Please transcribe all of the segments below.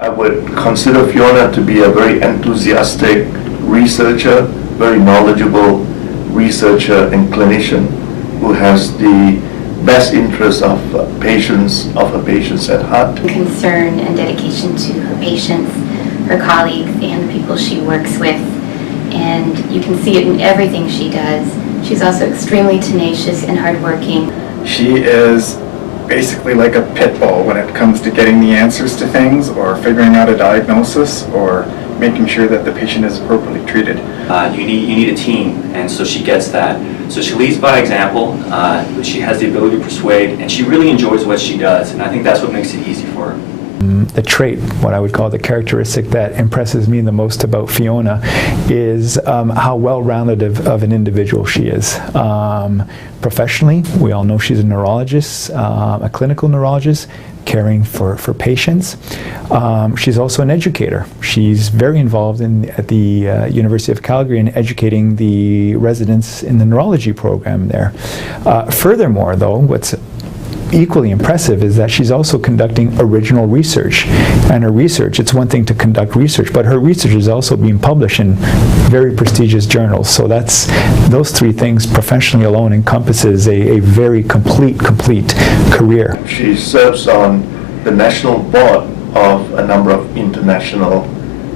I would consider Fiona to be a very enthusiastic researcher, very knowledgeable researcher and clinician who has the best interests of her patients at heart. Concern and dedication to her patients, her colleagues, and the people she works with. And you can see it in everything she does. She's also extremely tenacious and hardworking. She is basically like a pit bull when it comes to getting the answers to things or figuring out a diagnosis or making sure that the patient is appropriately treated. You need a team, and so she gets that. So she leads by example, she has the ability to persuade, and she really enjoys what she does, and I think that's what makes it easy for her. The trait, what I would call the characteristic that impresses me the most about Fiona is how well-rounded of an individual she is. Professionally, we all know she's a neurologist, a clinical neurologist, caring for patients. She's also an educator. She's very involved at the University of Calgary in educating the residents in the neurology program there. Furthermore, though, what's equally impressive is that she's also conducting original research. And her research, it's one thing to conduct research, but her research is also being published in very prestigious journals. So those three things professionally alone encompasses a very complete career. She serves on the national board of a number of international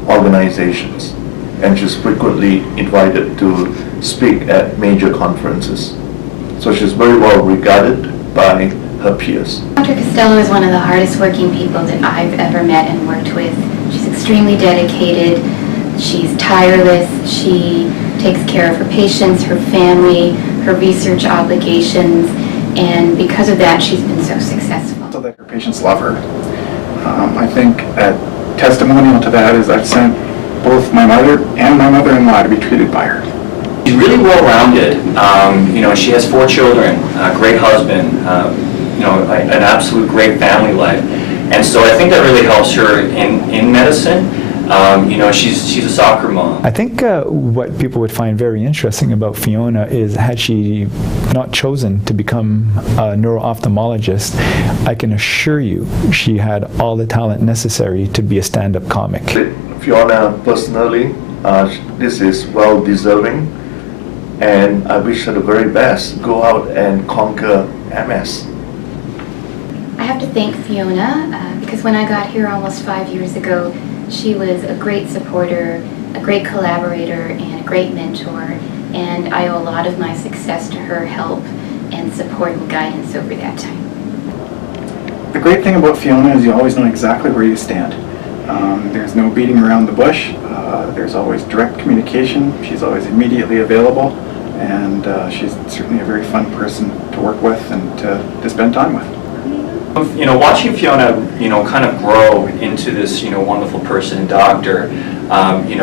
organizations, and she's frequently invited to speak at major conferences. So she's very well regarded by her peers. Dr. Costello is one of the hardest working people that I've ever met and worked with. She's extremely dedicated, she's tireless, she takes care of her patients, her family, her research obligations, and because of that she's been so successful. So that her patients love her. I think a testimonial to that is I've sent both my mother and my mother-in-law to be treated by her. She's really well-rounded. She has 4 children, a great husband, an absolute great family life. And so I think that really helps her in medicine. She's a soccer mom. I think what people would find very interesting about Fiona is had she not chosen to become a neuro-ophthalmologist, I can assure you she had all the talent necessary to be a stand-up comic. Fiona personally, this is well deserving, and I wish her the very best. Go out and conquer MS. I have to thank Fiona because when I got here almost 5 years ago, she was a great supporter, a great collaborator, and a great mentor, and I owe a lot of my success to her help and support and guidance over that time. The great thing about Fiona is you always know exactly where you stand. There's no beating around the bush. There's always direct communication. She's always immediately available, and she's certainly a very fun person to work with and to spend time with. Watching Fiona, kind of grow into this, wonderful person and doctor,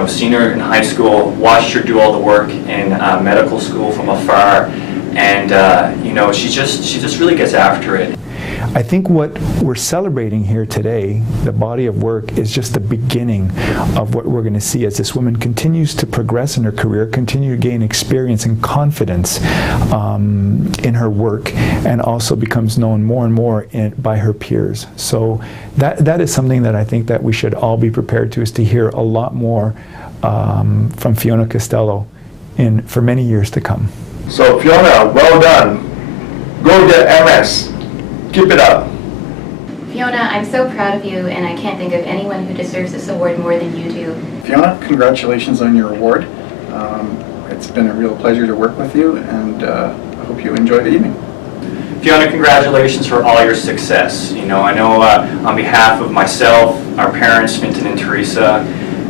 seen her in high school, watched her do all the work in medical school from afar, and, she just really gets after it. I think what we're celebrating here today, the body of work, is just the beginning of what we're going to see as this woman continues to progress in her career, continue to gain experience and confidence in her work, and also becomes known more and more by her peers. So that is something that I think that we should all be prepared to, is to hear a lot more from Fiona Costello for many years to come. So Fiona, well done. Go get MS. Keep it up. Fiona, I'm so proud of you, and I can't think of anyone who deserves this award more than you do. Fiona, congratulations on your award. It's been a real pleasure to work with you, and I hope you enjoy the evening. Fiona, congratulations for all your success. I know on behalf of myself, our parents, Finton and Teresa,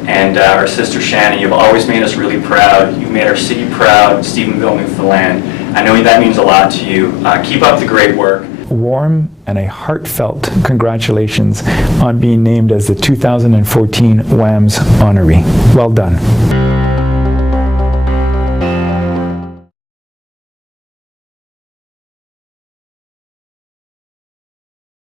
and our sister Shannon, you've always made us really proud. You've made our city proud, Stephenville, Newfoundland. I know that means a lot to you. Keep up the great work. Warm and a heartfelt congratulations on being named as the 2014 WAMS Honouree. Well done.